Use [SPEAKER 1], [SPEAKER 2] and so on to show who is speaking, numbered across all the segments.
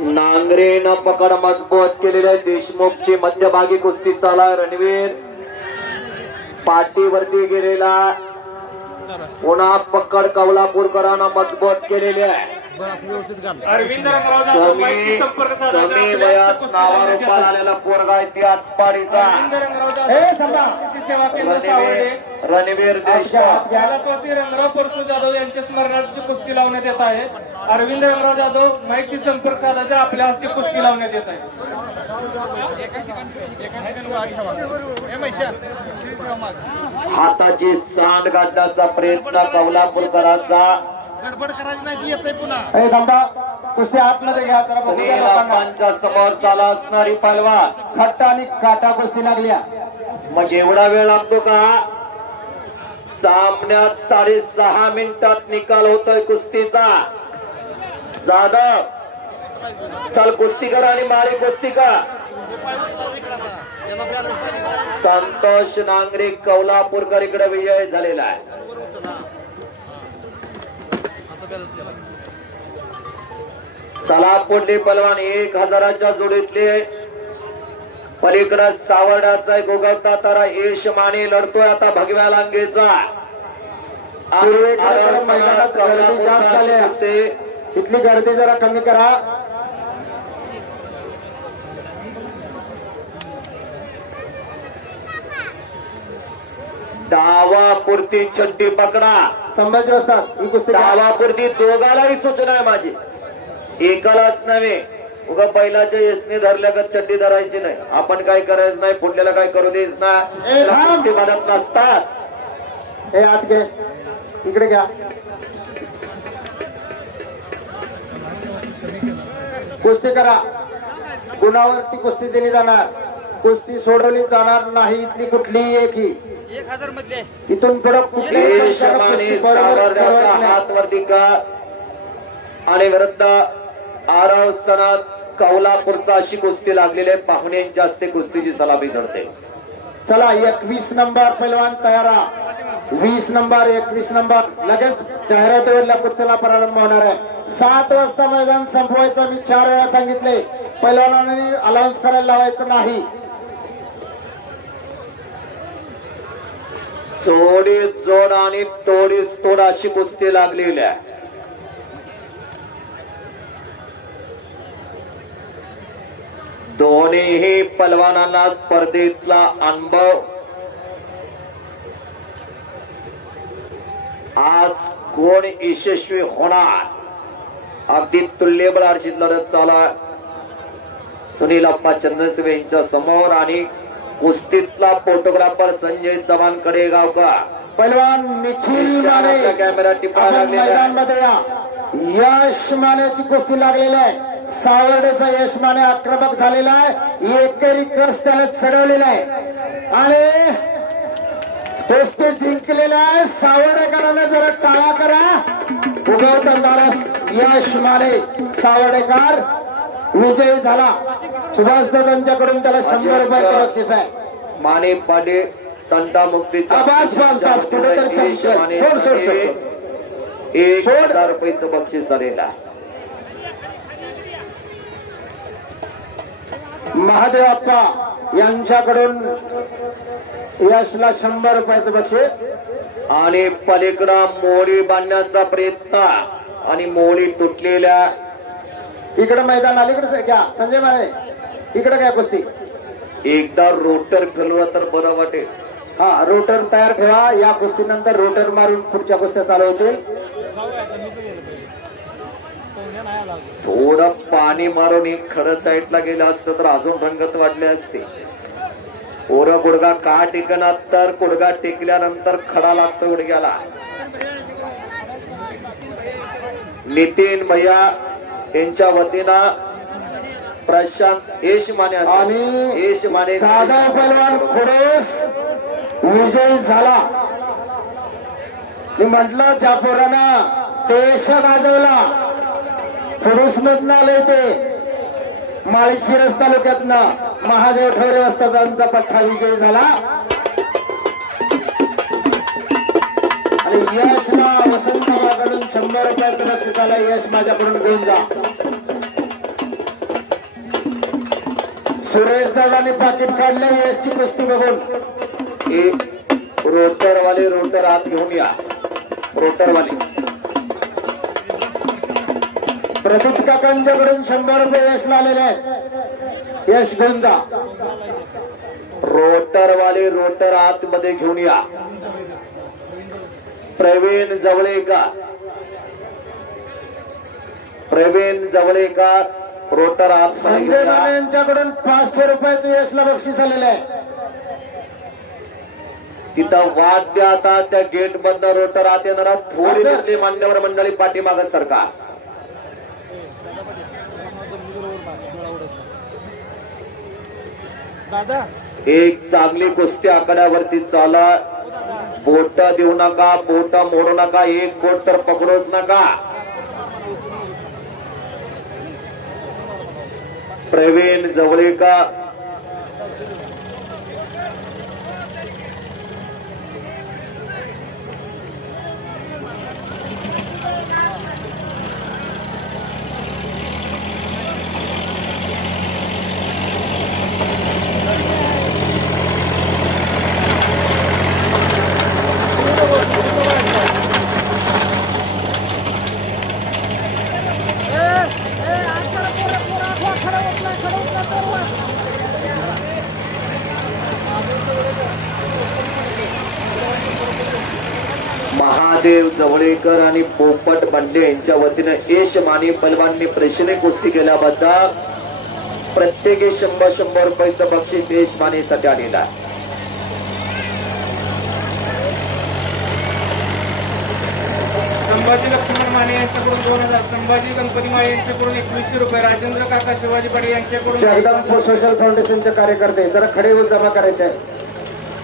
[SPEAKER 1] नांगरेनं पकड मजबूत केलेले देशमुखची मध्यभागी कुस्ती चाला रणवीर. पाठीवरती गेलेला. पुन्हा पकड कवलापूरकरांना मजबूत केलेली आहे.
[SPEAKER 2] अरविंद रंगराव जाधव बाईकशी संपर्क साधायचा.
[SPEAKER 1] कमी
[SPEAKER 2] आपल्या
[SPEAKER 1] वयात
[SPEAKER 2] कुस्ती
[SPEAKER 1] नावारूपाला
[SPEAKER 2] करण्यात
[SPEAKER 1] आलेला पोरगा आहे ती आटपाडीचा
[SPEAKER 2] अरविंद रंगराव जाधव कृषी सेवा केंद्र सावर्डे.
[SPEAKER 1] रणवीर रणवीर देशमुख.
[SPEAKER 2] कैलासवासी रंगराव परशु जाधव यांच्या स्मरणार्थ कुस्ती लावण्यात येत आहे. अरविंद रंगराव जाधव माईकशी संपर्क साधायचा आपल्या हस्ते कुस्ती लावण्यात येत आहे.
[SPEAKER 1] हाताची सांड काढण्याचा प्रयत्न कवलापूरकरांचा
[SPEAKER 2] गडबड करायची नाही येत पुन्हा.
[SPEAKER 3] ए थांबा कुस्ती आतमध्ये घ्या जरा बघू द्या लोकांना.
[SPEAKER 1] सुनीलापांच्या समोर चाला असणारी पलवान
[SPEAKER 3] खट्टा आणि काटा कुस्ती लागल्या.
[SPEAKER 1] मग एवढा वेळ लागतो का? सामन्यात साडेसहा मिनिटात निकाल होतोय कुस्तीचा. जाधव चल कुस्ती करा आणि मारी कुस्ती का संतोष नांगरे कौलापूरकर इकडे विजय झालेला आहे. चला पुढली पलवान एक हजाराच्या जोडीतले. पलीकडे सावर्डाचा गोगवता तारा यश माने लढतोय आता भगव्या लांगेचा.
[SPEAKER 3] इथली गर्दी जरा कमी करा.
[SPEAKER 1] डावापुरती छड्डी पकडा.
[SPEAKER 3] संभाजी असतात. ही कुस्ती.
[SPEAKER 1] डावापुरती दोघालाही सूचना आहे माझी. एकालाच नव्हे. उगा बैलाच्या यसने धरल्यागत चड्डी धरायची नाही. आपण काय करायचं नाही पुढल्याला काय करू द्यायच नाही बनत नसतात.
[SPEAKER 3] हे आत घे. इकडे घ्या. कुस्ती करा. गुणावरती कुस्ती दिली जाणार. कुस्ती सोडवली जाणार नाही इथली कुठलीही एक. इथून पुढे कुठल्याही.
[SPEAKER 1] हात वरती का आणि विरुद्ध आरव सणात कौलापूरचा अशी कुस्ती लागलेली आहे. पाहुण्यांच्या हस्ते कुस्तीची सलामी धरते.
[SPEAKER 3] चला एकवीस नंबर पैलवान तयार. वीस नंबर एकवीस नंबर. लगेच जाहिरातीवरल्या कुस्तीला प्रारंभ होणार आहे. सात वाजता मैदान संपवायचं. मी चार वेळा सांगितले. पैलवानांनी अलाउन्स करायला लावायचं नाही.
[SPEAKER 1] थोडी जोड आणि तोडीस तोड अशी कुस्ती लागलेली आहे. दोन्हीही पलवानांना स्पर्धेतला अनुभव. आज कोण यशस्वी होणार? अगदी तुल्यबळ अशी लढत चाला सुनील अप्पा चंद्रसिंह यांच्या समोर आणि कुस्तीतला फोटोग्राफर संजय चव्हाण कडेगावकर
[SPEAKER 3] पैलवान निखिल माने.
[SPEAKER 1] कॅमेरा टिपा लागलेला
[SPEAKER 3] या. यश मानेची कुस्ती लागलेली आहे. सावर्डेचा यश माने आक्रमक झालेला आहे. एकेरी कस त्याला चढवलेला आहे. आणि कुस्ती जिंकलेला आहे. सावर्डेकरांना जरा टाळा करा. उगवताना यश माने सावर्डेकर. विजयी झाला. सुभाष दादांच्याकडून त्याला शंभर रुपयाचं बक्षीस आहे.
[SPEAKER 1] माने पाडे तंटा मुक्तीचा
[SPEAKER 3] सोड, सोड,
[SPEAKER 1] साठी
[SPEAKER 3] सोड.
[SPEAKER 1] एक. हजार रुपयाचं बक्षीस आलेलं आहे.
[SPEAKER 3] यांच्याकडून यशला शंभर रुपयाचं बक्षीस.
[SPEAKER 1] आणि पलीकडं मोडी बांधण्याचा प्रयत्न. आणि मोडी तुटलेल्या
[SPEAKER 3] इकडे मैदान अलीकडे घ्या. संजय माने इकडे घ्या कुस्ती.
[SPEAKER 1] एकदा रोटर फिरवलं तर बरं वाटेल.
[SPEAKER 3] हा रोटर तयार ठेवा. या कुस्तीनंतर रोटर मारून पुढच्या कुस्त्या चालू होतील.
[SPEAKER 1] थोडं पाणी मारून एक खडं साईडला गेलं असतं तर अजून रंगत वाटले असते. ओरं गुडगा का टेकणार तर गुडगा टेकल्यानंतर खडा लागतो गुडघ्याला. नितीन भैया यांच्या वतीनं प्रशांत यश माने
[SPEAKER 3] आणि
[SPEAKER 1] यश माने
[SPEAKER 3] जाधव पहलवान खुडेस विजयी झाला. मी म्हंटल ज्या पोरानं देश गाजवला पुरुष मधनं आले ते माळशिरस तालुक्यातनं महादेव ठवरे वस्तादांचा पठ्ठा विजयी झाला. यशला वसंतरावाकडून शंभर रुपयाचं बक्षीस यश माझ्याकडून घेऊन जा. सुरेश दादाने पाकिट काढलं. यशची कुस्ती बघून.
[SPEAKER 1] एक रोटरवाले रोटर आत घेऊन या. रोटरवाले.
[SPEAKER 3] प्रदीप काकांच्याकडून शंभर रुपये यशला आलेले आहेत. यश घेऊन जा.
[SPEAKER 1] रोटरवाले रोटर आतमध्ये घेऊन या. प्रवीण जवळेकर. प्रवीण जवळेकर रोटर आत
[SPEAKER 3] संजय माने यांच्याकडून पाचशे रुपयाचं यशला बक्षीस आलेलं आहे.
[SPEAKER 1] तिथं वाद्य आता त्या गेट मधनं रोटर आत येणार थोडी? तिथली मान्यवर मंडळी पाठीमाग सरकार.
[SPEAKER 2] दादा.
[SPEAKER 1] एक चांगली कुस्ती आकड्यावरती चाला बोट देऊ नका बोट मोडू नका एक बोट तर पकडूच नका. प्रवीण जवळेकर महादेव जवळेकर आणि पोपट बंडे यांच्या वतीनं यश माने पलवाननी प्रेक्षणीय कुस्ती केल्याबद्दल प्रत्येकी शंभर शंभर रुपयाचं बक्षीस यश मानेसाठी आलेलं आहे.
[SPEAKER 2] संभाजी लक्ष्मण माने यांच्याकडून दोन हजार संभाजी गणपती माने यांच्याकडून एकवीसशे रुपये राजेंद्र काका शिवाजी पाटील यांच्याकडून
[SPEAKER 3] जगदंब सोशल फाउंडेशनचे कार्यकर्ते जरा खडे जमा करायचे आहे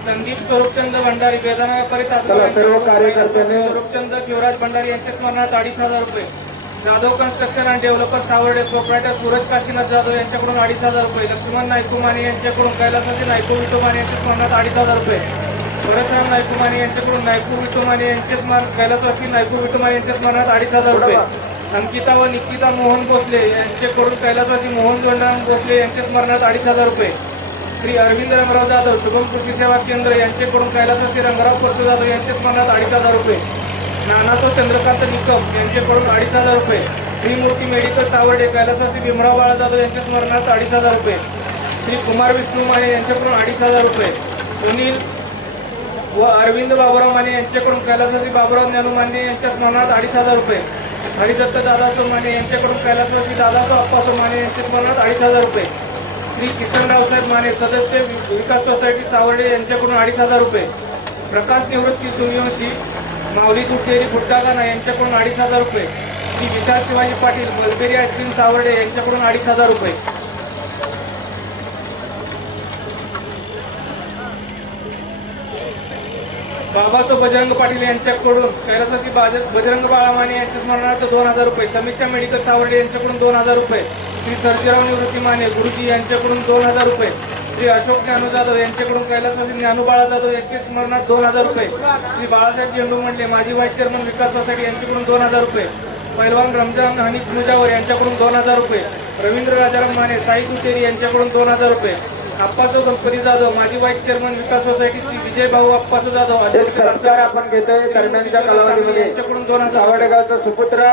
[SPEAKER 2] संदीप स्वरूपचंद भंडारी वेदना व्यापारी
[SPEAKER 3] सर्व कार्यकर्त्यांनी-
[SPEAKER 2] स्वरूपचंद शिवराज भंडारी यांच्या स्मरणार्थ अडीच हजार रुपये. Jadhav construction and developer Savarde proprietor Suraj Kashinath Jadhav यांच्याकडून अडीच हजार रुपये. लक्ष्मण नायकुमाने यांच्याकडून कैलासवासी नायकू विठोमाने यांच्या स्मरणार्थ अडीच हजार रुपये. परशुराम नायकुमाने यांच्याकडून नायकू विठोमाने यांचे स्मरण कैलासवासी नायकू विठोमाने यांच्या स्मरणार्थ अडीच हजार रुपये. अंकिता व निकिता मोहन भोसले यांच्याकडून कैलासवासी मोहन जोंडाराम भोसले यांच्या स्मरणार्थ अडीच हजार रुपये. श्री अरविंद रंगराव जाधव शुभम कृषी सेवा केंद्र यांच्याकडून कैलासवासी रंगराव परशु जाधव यांचे स्मरणात अडीच हजार रुपये. नानासो चंद्रकांत निकम यांच्याकडून अडीच हजार रुपये. श्रीमूर्ती मेडिकल सावर्डे कैलासवासी भीमराव बाळा जाधव यांच्या स्मरणार्थ अडीच हजार रुपये. श्री कुमार विष्णू माने यांच्याकडून अडीच हजार रुपये. सुनील व अरविंद बाबुराव माने यांच्याकडून कैलासवासी बाबुराव ज्ञानू माने यांच्या स्मरणात अडीच हजार रुपये. हरिदत्त दादासो माने यांच्याकडून कैलासवासी दादासो अप्पासो माने यांच्या स्मरणात अडीच हजार रुपये. श्री किसन रावसाहेब माने सदस्य विकास सोसायटी सावर्डे यांच्याकडून अडीच हजार रुपये. प्रकाश निवृत्ती सूर्यवंशी माऊली दुधेरी फुट्टागाना यांच्याकडून अडीच हजार रुपये. Shri Vishal Shivaji Patil mulberry ice cream Savarde यांच्याकडून अडीच हजार रुपये. बाबासाहेब बजरंग पाटील यांच्याकडून कैलासाची बजरंग बाळामाने यांच्या स्मरणार्थ दोन हजार रुपये समीक्षा मेडिकल सावर्डे यांच्याकडून दोन हजार रुपये श्री सर्जीराव निवृत्ती माने गुरुजी यांच्याकडून दोन हजार रुपये श्री अशोक ज्ञानू जाधव यांच्याकडून कैलासवासी ज्ञानू बाळा जाधव यांच्या स्मरणात दोन हजार रुपये श्री बाळासाहेब झेंडू मंडले माजी व्हाईस चेअरमन विकास सोसायटी यांच्याकडून दोन हजार रुपये पैलवान रमजान हनी मुजावर यांच्याकडून दोन हजार रुपये रवींद्र राजाराम माने साई कुतेरी यांच्याकडून दोन हजार रुपये अप्पासो गणपती जाधव माजी vice chairman Vikas society Shri Vijay Bhau Appaso Jadhav
[SPEAKER 3] एक
[SPEAKER 2] अध्यक्ष
[SPEAKER 3] सत्कार आपण घेतोय दरम्यानच्या कालावधीमध्ये.
[SPEAKER 2] यांच्याकडून दोन
[SPEAKER 3] सावडेगावचा सुपुत्र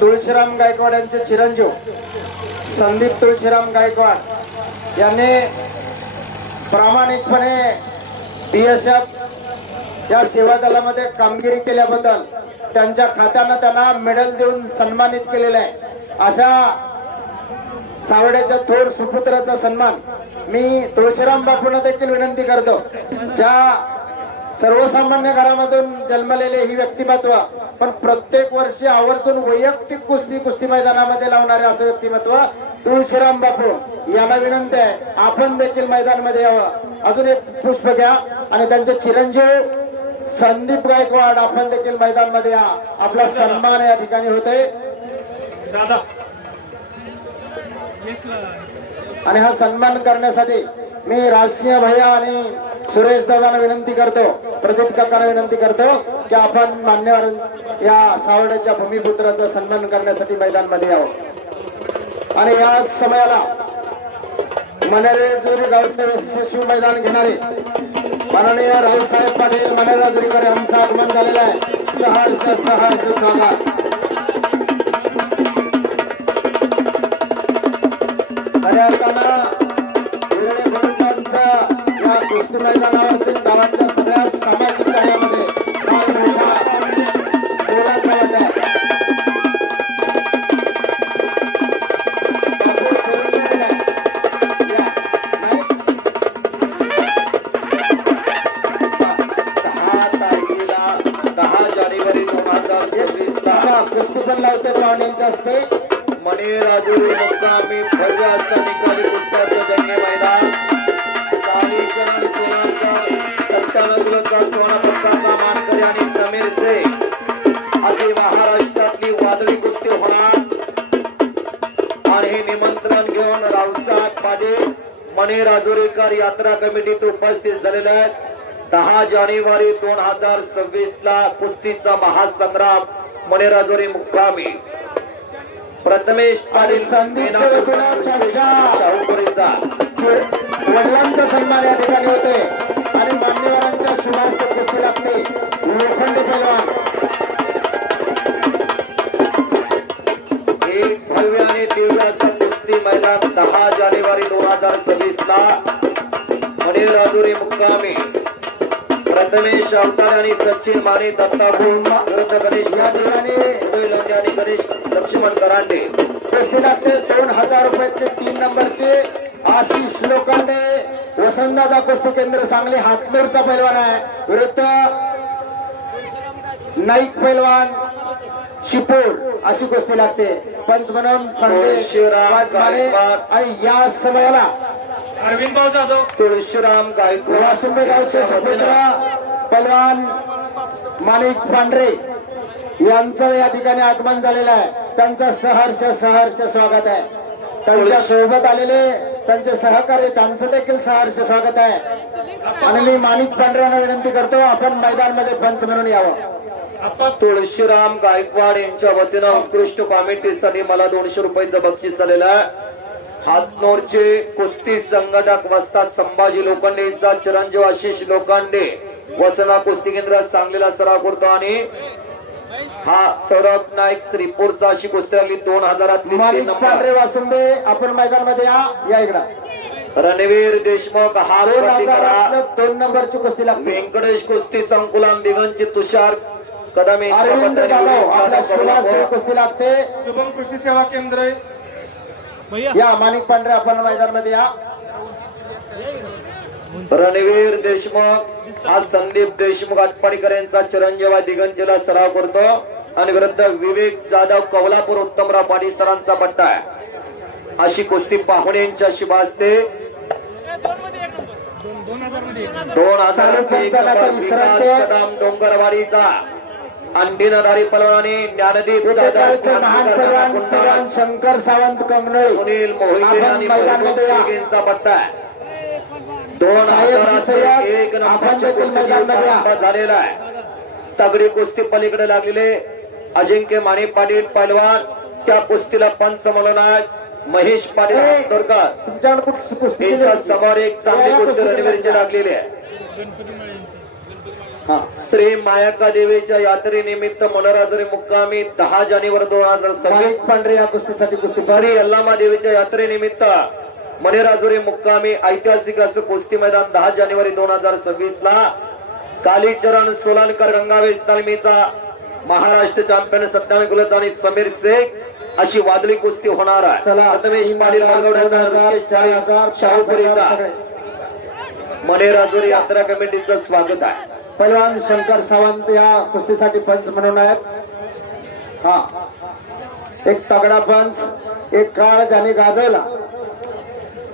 [SPEAKER 3] तुळशीराम गायकवाड यांचे चिरंजीव. संदीप तुळशीराम गायकवाड. यांनी प्रामाणिकपणे बीएसएफ या सेवा दलामध्ये कामगिरी केल्याबद्दल त्यांच्या खात्यानं त्यांना मेडल देऊन सन्मानित केलेलं आहे. अशा सावड्याच्या थोर सुपुत्राचा सन्मान मी तुळशीराम बापूंना देखील विनंती करतो. ज्या सर्वसामान्य घरामधून जन्मलेले ही व्यक्तिमत्व पण प्रत्येक वर्षी आवर्जून वैयक्तिक कुस्ती कुस्ती मैदानामध्ये लावणारे असं व्यक्तिमत्व तुळशीराम बापू. यांना विनंती आहे आपण देखील मैदानमध्ये यावं. अजून एक पुष्प घ्या आणि त्यांचे चिरंजीव संदीप गायकवाड आपण देखील मैदानमध्ये या. आपला सन्मान या ठिकाणी होतोय.
[SPEAKER 2] दादा
[SPEAKER 3] आणि हा सन्मान करण्यासाठी मी राजसिंह भैया आणि सुरेश दादांना विनंती करतो प्रदीप काकांना विनंती करतो की आपण मान्यवर या सावर्ड्याच्या भूमिपुत्राचा सन्मान करण्यासाठी मैदानमध्ये यावं. आणि या समयाला मनेरेजुरी गावचे यशस्वी मैदान घेणारे माननीय राऊसाहेब पाटील मनेराजुरीकडे आमचं आगमन झालेलं आहे. सहाशे सहाशे स्वागत. खऱ्या
[SPEAKER 1] सत्त्याण्णव किलोचा सोळा पदकाचा मानकरी आणि समीर शेख अशी महाराष्ट्रातली वादळी कुस्ती होणार. आणि हे निमंत्रण घेऊन रावसाहेब पाटील मणी राजुरीकर यात्रा कमिटीत उपस्थित झालेले आहेत. दहा जानेवारी दोन हजार सव्वीस ला कुस्तीचा महासंग्राम मणी राजुरी मुक्कामी. प्रथमेश पाटील शाहूपुरीचा
[SPEAKER 3] वडिलांचा सन्मान या ठिकाणी होते. कुस्ती लोखंडी पैलवान
[SPEAKER 1] एक भव्य आणि तीव्र असं कुस्ती मैदान दहा जानेवारी दोन हजार सव्वीस ला अनिल राजुरी मुक्कामी. प्रथमेश अवतार आणि सचिन माने दत्तापूर विरुद्ध गणेश
[SPEAKER 3] या
[SPEAKER 1] लोंढे आणि गणेश लक्ष्मण करांडे.
[SPEAKER 3] दोन हजार रुपयाचे तीन नंबरचे आशिष लोखंडे वसंतदादा कुस्ती केंद्र सांगली हातनूरचा पैलवान आहे. विरुद्ध नाईक पैलवान चिपोड अशी कुस्ती लागते. पंच म्हणून संदेश. आणि या समयाला
[SPEAKER 2] अरविंद भाऊ जाधव.
[SPEAKER 1] तुळशीराम गायकवाड.
[SPEAKER 3] गावचे सुपुत्र पलवान माणिक पांढरे यांचं या ठिकाणी आगमन झालेलं आहे. त्यांचं सहर्ष सहर्ष स्वागत आहे. त्यांच्यासोबत आलेले त्यांचे सहकारी त्यांचं देखील सहर्ष स्वागत आहे. आणि मी माणिक पांढऱ्यांना विनंती करतो आपण मैदानमध्ये पंच म्हणून यावं.
[SPEAKER 1] तुळशीराम गायकवाड यांच्या वतीनं उत्कृष्ट कॉमेंट्रीसाठी मला दोनशे रुपयांचं बक्षीस झालेलं आहे. हातनोरचे कुस्ती संघटक वस्तात संभाजी लोखंडेंचा चिरंजीव आशिष लोखंडे. वसना कुस्ती केंद्रात सांगलीला सराव करतो आणि हा सौरभ नाईक श्रीपूरचा अशी कुस्ती लागली. दोन
[SPEAKER 3] पांढरे वासुंबे आपण मैदानमध्ये या या इकडं.
[SPEAKER 1] रणवीर देशमुख हा
[SPEAKER 3] दोन नंबरची कुस्ती लागते.
[SPEAKER 1] व्यंकटेश कुस्ती संकुलन दिगंची तुषार कदम.
[SPEAKER 3] अरविंद
[SPEAKER 1] पट्ट्याने
[SPEAKER 3] जाधव आपल्या
[SPEAKER 1] विजय
[SPEAKER 3] सुभाष
[SPEAKER 1] करू
[SPEAKER 3] कुस्ती लागते.
[SPEAKER 2] शुभम कृषी सेवा केंद्र
[SPEAKER 3] या माणिक पांढरे आपण मैदानमध्ये या.
[SPEAKER 1] रणवीर देशमुख हा संदीप देशमुख आटपाडीकर यांचा चिरंजीव दिगंजीला सराव करतो. आणि विरुद्ध विवेक जाधव कवलापूर उत्तमराव पाटील सरांचा पट्टा आहे. अशी कुस्ती
[SPEAKER 2] दोन हजारमध्ये
[SPEAKER 1] दोन हजार. कदम डोंगरवाडीचा. अंडीनधारी पलवानी ज्ञानदीप
[SPEAKER 3] शंकर सावंत कंगनोळी
[SPEAKER 1] सुनील मोहिते आणि पट्टा आहे. दोन हजाराचे एक झालेला आहे. तगडी कुस्ती पलीकडे लागलेले अजिंक्य माने पाटील पैलवान त्या कुस्तीला पंच म्हणून आहेत. महेश पाटील
[SPEAKER 3] केली
[SPEAKER 1] यांच्या? समोर एक चांगली कुस्ती रणवीरची. लागलेली आहे.
[SPEAKER 3] हा.
[SPEAKER 1] श्री मायाका देवीच्या यात्रेनिमित्त मनोराजरी मुक्कामी दहा जानेवारी दोन हजार सव्वीस
[SPEAKER 3] पांढरे या कुस्तीसाठी कुस्ती
[SPEAKER 1] हरी यल्लामा देवीच्या यात्रेनिमित्त मणिराजुरी मुक्कामी ऐतिहासिक असं कुस्ती मैदान दहा जानेवारी दोन हजार सव्वीस ला कालीचरण सोलानकर गंगावेश तालमीचा महाराष्ट्र चॅम्पियन सत्यान गुलत आणि समीर शेख अशी वादळी कुस्ती होणार आहे प्रथमेश पाटील. मणिराजुरी यात्रा कमिटीचं स्वागत आहे
[SPEAKER 3] पैलवान शंकर सावंत या कुस्तीसाठी पंच म्हणून आहेत हा एक तगडा पंच एक काळ ज्याने
[SPEAKER 2] काढ.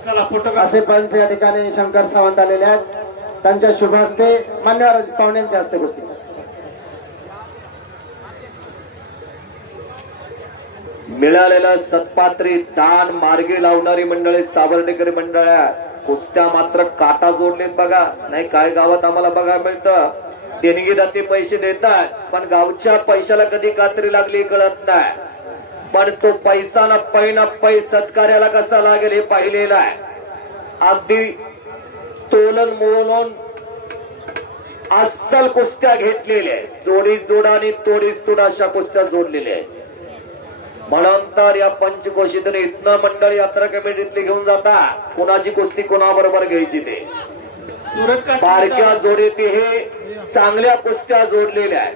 [SPEAKER 3] असे पंच या ठिकाणी शंकर सावंत आलेले आहेत. त्यांच्या शुभ हस्ते मान्यवर पाहुण्यांच्या हस्ते कुस्ती
[SPEAKER 1] मिळालेलं सत्पात्री दान मार्गी लावणारी मंडळी सावर्डेकरी मंडळ आहे. कुस्त्या मात्र काटा जोडलेत बघा. नाही काय गावात आम्हाला बघायला मिळतं? देणगी दाते पैसे देतात पण गावच्या पैशाला कधी कात्री लागली कळत नाही. पण तो पैसा ना पै ना पै सत्कार्याला कसा लागेल हे पाहिलेलं आहे. अगदी तोलन मोलन अस्सल कुस्त्या घेतलेल्या आहेत. जोडी जोडाने तोडीस तोड अशा कुस्त्या जोडलेल्या आहेत. म्हणून तर या पंचकोशीतून इथनं मंडळ यात्रा कमिटीतली घेऊन जाता. कोणाची कुस्ती कोणाबरोबर घ्यायची ते? बारक्या
[SPEAKER 2] काशीनाथ
[SPEAKER 1] जोडीत हे चांगल्या कुस्त्या जोडलेल्या आहेत.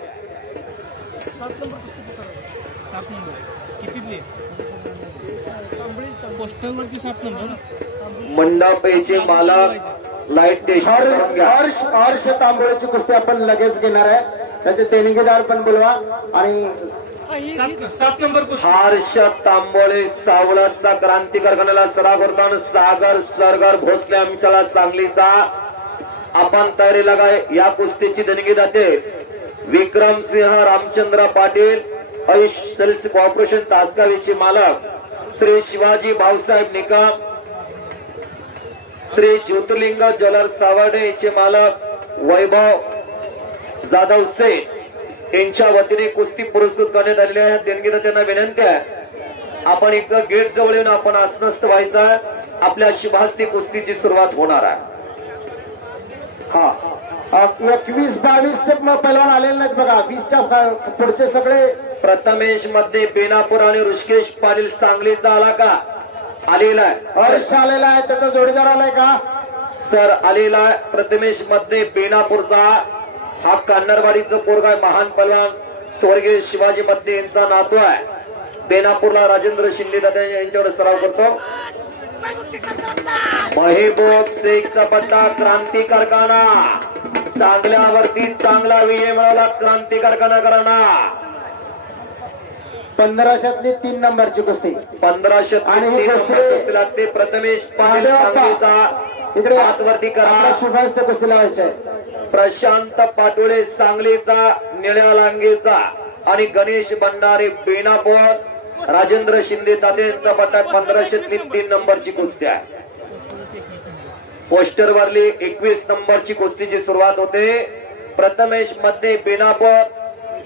[SPEAKER 1] मंडपेचे मालक लाइट
[SPEAKER 3] हर्ष हर्ष तांबोळीची कुस्ती आपण लगेच घेणार आहे. त्याचे देणगीदार पण बोलवा. आणि
[SPEAKER 2] सात सात नंबर कुस्ती.
[SPEAKER 1] हर्ष तांबोळे सावळाचा क्रांती कारखान्याला सराव करताना सागर सरगर भोसले आमच्याला सांगलीचा आपण तयारी लगाय या कुस्तीची देणगी जाते. विक्रमसिंह रामचंद्र पाटील आयुष सेल्स कॉर्पोरेशन तासगावीचे मालक श्री शिवाजी भाऊसाहेब निकम श्री ज्योतिर्लिंग ज्वेलर सावर्डे यांचे मालक वैभव जाधव सेठ यांच्या वतीने कुस्ती पुरस्कृत करण्यात आलेल्या आहे देणगीला त्यांना विनंती आहे. आपण इथं गेट जवळ येऊन आपण अस्वस्थ व्हायचं आपल्या शिभास्ती कुस्तीची सुरुवात होणार आहे.
[SPEAKER 3] हा. एकवीस बावीस ते पैलवान आलेले नाहीत बघा. वीसच्या पुढचे सगळे
[SPEAKER 1] प्रथमेशमध्ये बेनापूर आणि ऋषिकेश पाटील सांगलीचा आला का? आलेला आहे.
[SPEAKER 3] हर्ष आलेला आहे. त्याचा जोडीदार आलाय का?
[SPEAKER 1] सर आलेला आहे. प्रथमेशमध्ये बेनापूरचा हा कान्नरवाडीचं पोरगा महान पलवान. स्वर्गीय शिवाजी मध्ये यांचा नातू आहे. बेनापूरला राजेंद्र शिंदे दादा यांच्याकडे सराव करतो. महबूब शेखचा पट्टा क्रांती कारखाना. चांगल्यावरती चांगला विजय मिळवला क्रांती कारखाना कराना
[SPEAKER 3] पंधराशेतली तीन नंबरची कुस्ती.
[SPEAKER 1] पंधराशे
[SPEAKER 3] आणि ही कुस्ती-
[SPEAKER 1] लागते प्रथमेश पाटील सांगलीचा
[SPEAKER 3] इकडे
[SPEAKER 1] हातवरती करा.
[SPEAKER 3] ते कुस्ती लावायचे.
[SPEAKER 1] प्रशांत पाटोळे सांगलीचा निळ्या लांगेचा आणि गणेश भंडारे बेनापोळ. राजेंद्र शिंदे ताते यांचा पट्टा पंधराशेतली तीन नंबरची कुस्ती आहे. पोस्टर वरली एकवीस नंबरची कुस्तीची सुरुवात होते. प्रथमेशमध्ये बेनापोळ.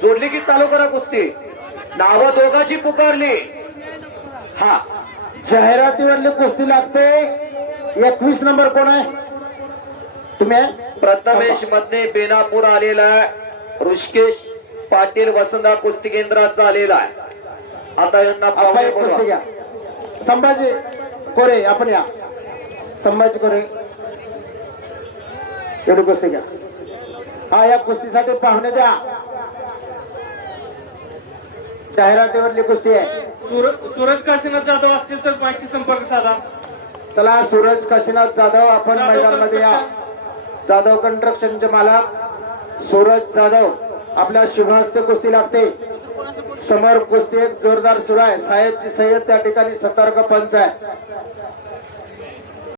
[SPEAKER 1] जोडली की चालू करा कुस्ती. नावं दोघाची पुकारली. हा.
[SPEAKER 3] जाहिरातीवरली कुस्ती लागते. एकवीस नंबर कोण आहे? तुम्ही?
[SPEAKER 1] प्रथमेशमध्ये बेनापूर आलेला आहे. ऋषिकेश पाटील वसंता कुस्ती केंद्राचा आलेला आहे. आता यांना पाहुणे
[SPEAKER 3] कुस्ती. घ्या. संभाजी कोरे आपण या. संभाजी कोरे. एवढी कुस्ती घ्या. हा या कुस्तीसाठी पाहुणे द्या. जाहिरातीवरली कुस्ती आहे.
[SPEAKER 2] सूरज सूरज काशीनाथ जाधव असतील तर माझी संपर्क साधा.
[SPEAKER 3] चला सूरज काशीनाथ जाधव आपण
[SPEAKER 2] जाधव
[SPEAKER 3] मैदानामध्ये या. जाधव कंस्ट्रक्शनचे मालक. सूरज जाधव आपल्या शुभ हस्ते कुस्ती लागते. समोर कुस्ती एक जोरदार सुरू आहे. साहेबची सय्यद त्या ठिकाणी सतर्क पंच आहे.